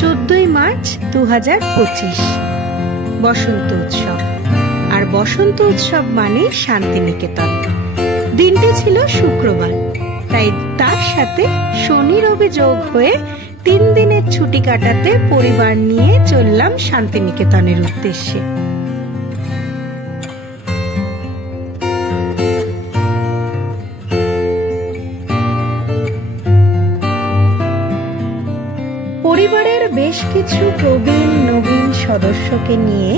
14ই March 2025 বসন্ত উৎসব। আর বসন্ত উৎসব মানে শান্তিনিকেতন। দিনটি ছিল শুক্রবার, তাই তার সাথে শনি রবি যোগ হয়ে 3 দিনের ছুটি কাটাতে পরিবার নিয়ে চললাম শান্তিনিকেতনের উদ্দেশ্যে। পরিবারের বেশ কিছু প্রবীণ নবীন সদস্যকে নিয়ে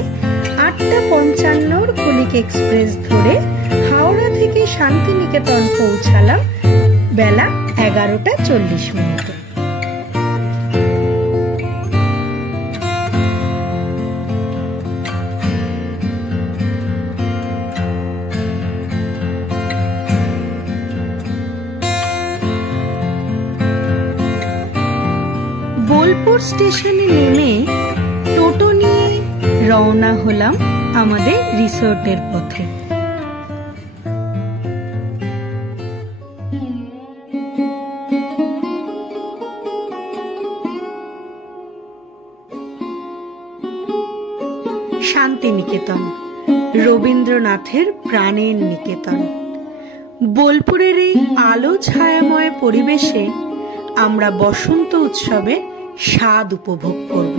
8:55 কুলিক এক্সপ্রেস ধরে হাওড়া থেকে শান্তিনিকেতন পৌঁছালাম বেলা 11:40। বোলপুর স্টেশনে নেমে টোটো নিয়ে রওনা হলাম আমাদের রিসোর্টের পথে। শান্তিনিকেতন, রবীন্দ্রনাথের প্রাণের নিকেতন। বোলপুরের এই আলো ছায়াময় পরিবেশে আমরা বসন্ত উৎসবের স্বাদ উপভোগ করব।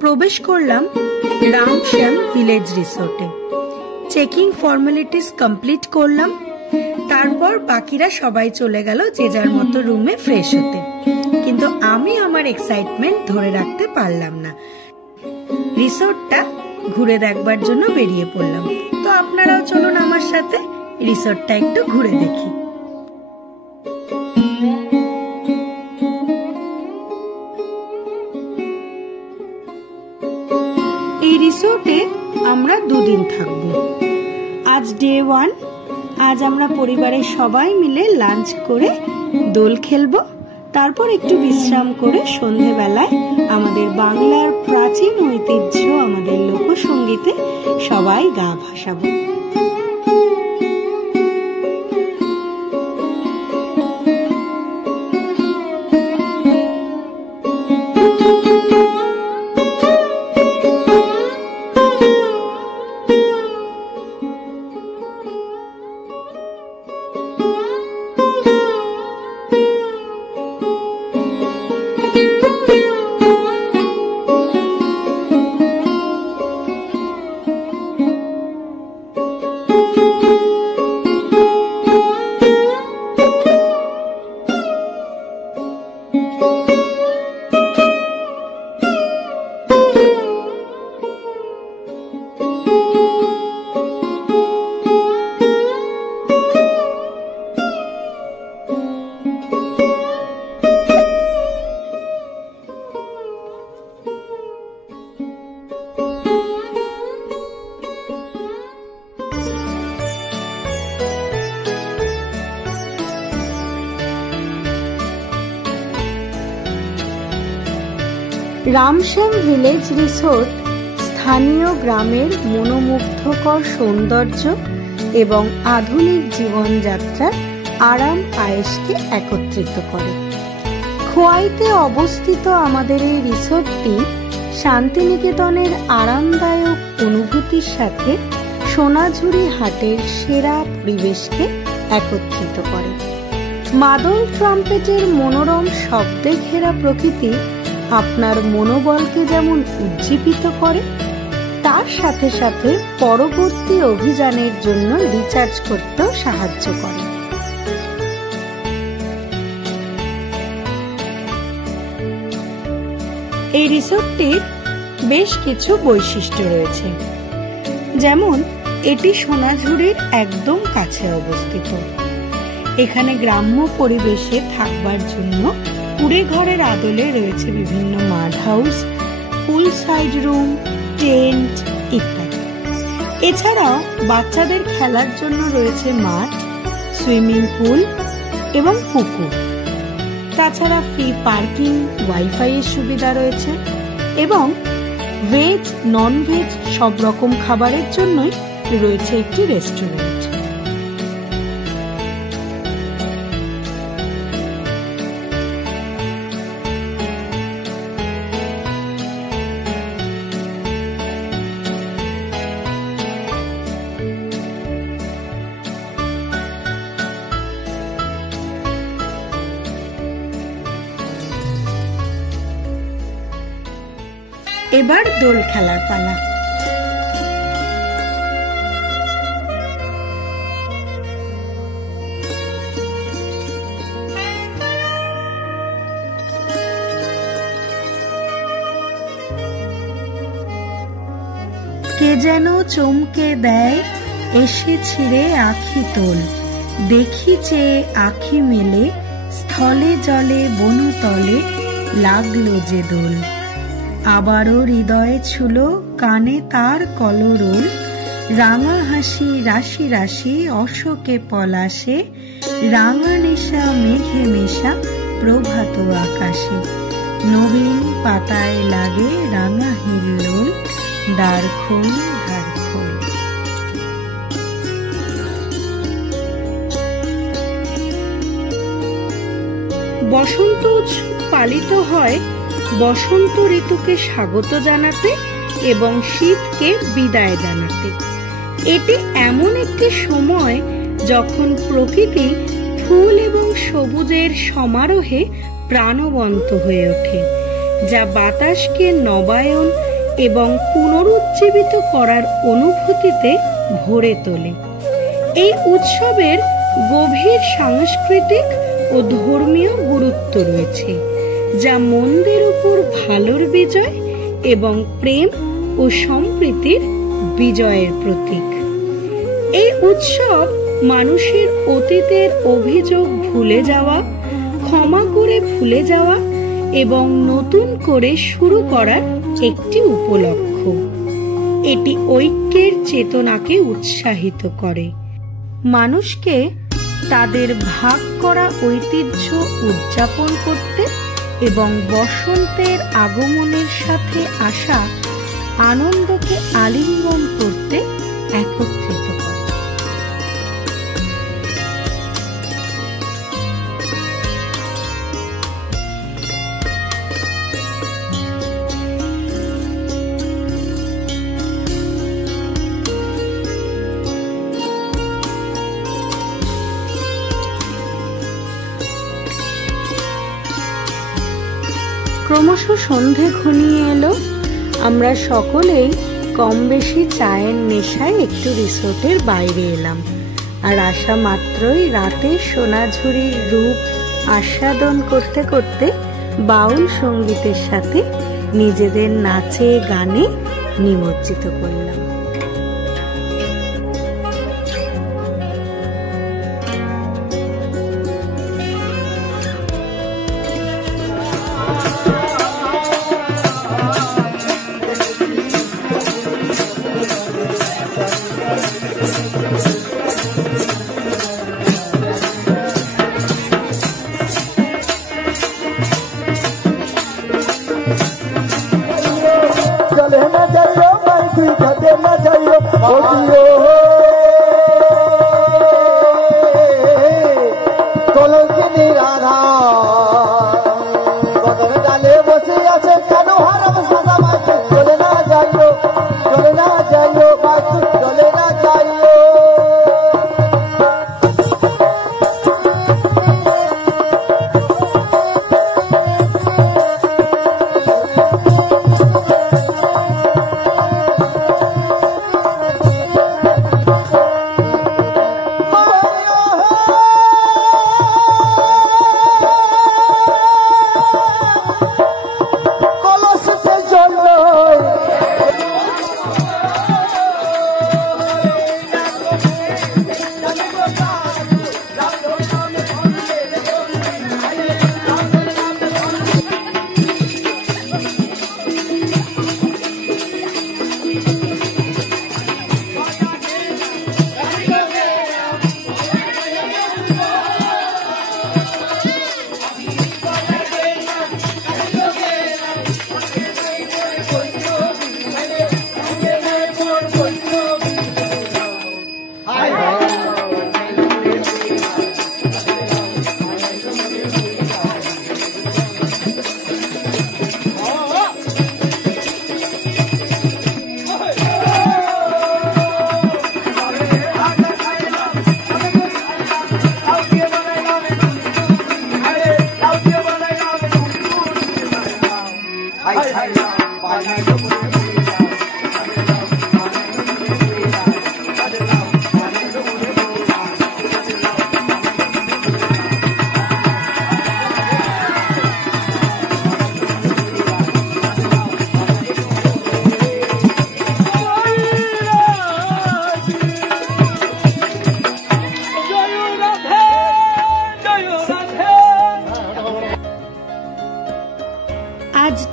প্রবেশ করলাম রামশ্যাম ভিলেজ রিসোর্টে। চেকিং ফর্মালিটিস কমপ্লিট করলাম, তারপর বাকিরা সবাই চলে গেল যে যার মতো রুমে ফ্রেশ হতে। কিন্তু আমি আমার এক্সাইটমেন্ট ধরে রাখতে পারলাম না। রিসোর্টটা ঘুরে দেখবার জন্য বেরিয়ে পড়লাম। তো আপনারাও চলুন আমার সাথে রিসোর্টটা একটু ঘুরে দেখি। এই রিসোর্টে আমরা 2 দিন থাকবো। আজ ডে 1। আজ আমরা পরিবারের সবাই মিলে লাঞ্চ করে দোল খেলবো, তারপর একটু বিশ্রাম করে সন্ধেবেলায় আমাদের বাংলার প্রাচীন ঐতিহ্য, আমাদের লোকসঙ্গীতে সবাই গা ভাসাবো। রামশ্যাম ভিলেজ রিসোর্ট স্থানীয় গ্রামের মনোমুগ্ধকর সৌন্দর্য এবং আধুনিক জীবনযাত্রার আরাম আয়েশকে একত্রিত করে। খোয়াইতে অবস্থিত আমাদের এই রিসোর্টটি শান্তিনিকেতনের আরামদায়ক অনুভূতির সাথে সোনাঝুরি হাটের সেরা পরিবেশকে একত্রিত করে। মাদল ট্রাম্পেটের মনোরম শব্দে ঘেরা প্রকৃতি আপনার মনোবলকে যেমন উজ্জীবিত করে, তার সাথে সাথে পরবর্তী অভিযানের জন্য রিচার্জ করতেও সাহায্য করে। এই রিসোর্টটির বেশ কিছু বৈশিষ্ট্য রয়েছে, যেমন এটি সোনাঝুরির একদম কাছে অবস্থিত। এখানে গ্রাম্য পরিবেশে থাকবার জন্য কুড়ে ঘরের আদলে রয়েছে বিভিন্ন মাড হাউস, পুল সাইড রুম, টেন্ট ইত্যাদি। এছাড়াও বাচ্চাদের খেলার জন্য রয়েছে মাঠ, সুইমিং পুল এবং পুকুর। তাছাড়া ফ্রি পার্কিং, ওয়াইফাই এর সুবিধা রয়েছে এবং ভেজ নন ভেজ সব রকম খাবারের জন্যই রয়েছে একটি রেস্টুরেন্ট। এবার দোল খেলার পালা। কে যেন চমকে দেয় এসে ছিঁড়ে আখি তোল, দেখি চেয়ে আখি মেলে স্থলে জলে বনতলে লাগলো যে দোল। আবারও হৃদয়ে ছুলো কানে তার কলরোল, রাঙা হাসি রাশি রাশি অশোকে পলাশে, রাঙা নেশা মেঘে মেশা প্রভাত আকাশে, নবীন পাতায় লাগে রাঙা হিল্লোল, দ্বার খোল ধার খোল। বসন্ত উৎসব পালিত হয় বসন্ত ঋতুকে স্বাগত জানাতে এবং শীতকে বিদায় জানাতে। এটি এমন একটি সময় যখন প্রকৃতি ফুল এবং সবুজের সমারোহে প্রাণবন্ত হয়ে ওঠে, যা বাতাসকে নবায়ন এবং পুনরুজ্জীবিত করার অনুভূতিতে ভরে তোলে। এই উৎসবের গভীর সাংস্কৃতিক ও ধর্মীয় গুরুত্ব রয়েছে, যা মন্দের উপর ভালোর বিজয় এবং প্রেম ও সম্প্রীতির বিজয়ের প্রতীক। এই উৎসব মানুষের অতীতের অভিযোগ ভুলে যাওয়া, ক্ষমা করে ভুলে যাওয়া এবং নতুন করে শুরু করার একটি উপলক্ষ। এটি ঐক্যের চেতনাকে উৎসাহিত করে, মানুষকে তাদের ভাগ করা ঐতিহ্য উদযাপন করতে এবং বসন্তের আগমনের সাথে আসা আনন্দকে আলিঙ্গন করতে একত্রিত করে। ক্রমশ সন্ধে ঘনিয়ে এলো। আমরা সকলেই কম বেশি চায়ের নেশায় একটু রিসোর্টের বাইরে এলাম, আর আসা মাত্রই রাতে সোনাঝুরির রূপ আস্বাদন করতে করতে বাউল সঙ্গীতের সাথে নিজেদের নাচে গানে নিমজ্জিত করলাম। चले न जाइयो भाई की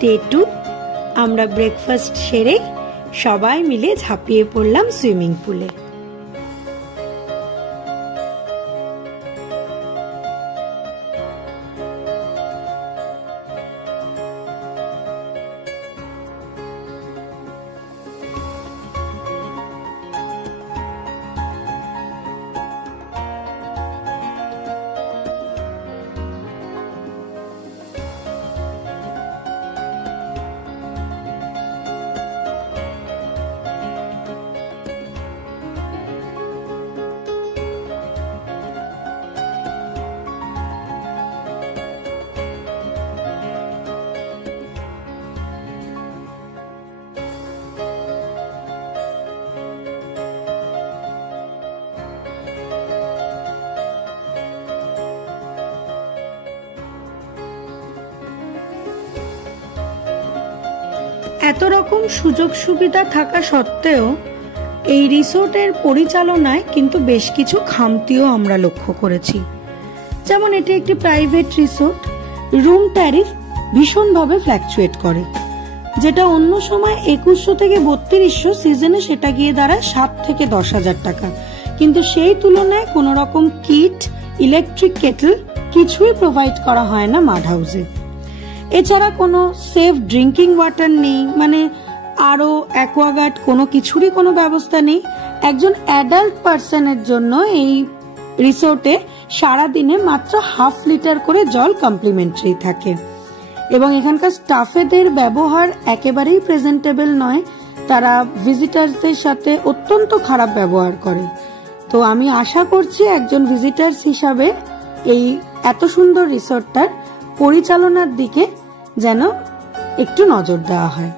ডে 2 আমরা ব্রেকফাস্ট সেরে সবাই মিলে ঝাঁপিয়ে পড়লাম সুইমিং পুলে। এত রকম সুযোগ সুবিধা থাকা সত্ত্বেও এই রিসোর্টের পরিচালনায় কিন্তু বেশ কিছু খামতিও আমরা লক্ষ্য করেছি। যেমন এটি একটি প্রাইভেট রিসোর্ট, রুম ট্যারিফ ভীষণভাবে ফ্ল্যাকচুয়েট করে, যেটা অন্য সময় 2100 থেকে 3200, সিজনে সেটা গিয়ে দাঁড়ায় 7 থেকে 10,000 টাকা। কিন্তু সেই তুলনায় কোন রকম কিট, ইলেকট্রিক কেটল কিছুই প্রোভাইড করা হয় না মাড হাউসে। এছাড়া কোনো সেফ ড্রিঙ্কিং ওয়াটার নেই, মানে আরো অ্যাকোয়াগার্ড কোনো কিছুরই কোনো ব্যবস্থা নেই। একজন অ্যাডাল্ট পার্সনের জন্য এই রিসোর্টে সারাদিনে মাত্র 1/2 লিটার করে জল কমপ্লিমেন্টারি থাকে। এবং এখানকার স্টাফেদের ব্যবহার একেবারেই প্রেজেন্টেবল নয়, তারা ভিজিটার্সদের সাথে অত্যন্ত খারাপ ব্যবহার করে। তো আমি আশা করছি একজন ভিজিটার্স হিসাবে এই এত সুন্দর রিসোর্টটার পরিচালনার দিকে যেন একটু নজর দেওয়া হয়।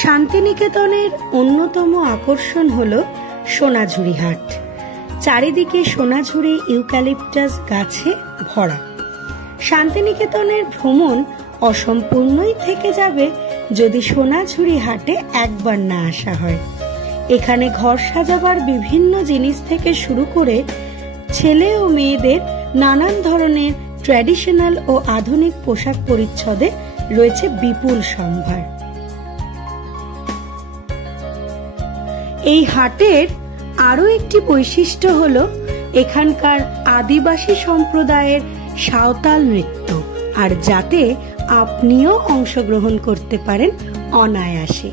শান্তিনিকেতনের অন্যতম আকর্ষণ হলো সোনাঝুরি হাট। চারিদিকে সোনাঝুরি ইউক্যালিপটাস গাছে ভরা। শান্তিনিকেতনের ভ্রমণ অসম্পূর্ণই থেকে যাবে যদি সোনাঝুরি হাটে একবার না আসা হয়। এখানে ঘর সাজাবার বিভিন্ন জিনিস থেকে শুরু করে ছেলে ও মেয়েদের নানান ধরনের ট্র্যাডিশনাল ও আধুনিক পোশাক পরিচ্ছদে রয়েছে বিপুল সম্ভার। এই হাটের আরো একটি বৈশিষ্ট্য হলো এখানকার আদিবাসী সম্প্রদায়ের সাঁওতাল নৃত্য, আর যাতে আপনিও অংশগ্রহণ করতে পারেন অনায়াসে।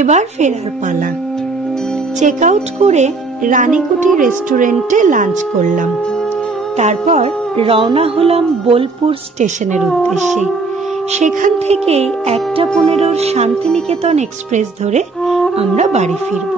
এবার ফেরার পালা। চেক আউট করে রানীকুটি রেস্টুরেন্টে লাঞ্চ করলাম। তারপর রওনা হলাম বোলপুর স্টেশনের উদ্দেশ্যে। সেখান থেকেই 1:15 শান্তিনিকেতন এক্সপ্রেস ধরে আমরা বাড়ি ফিরব।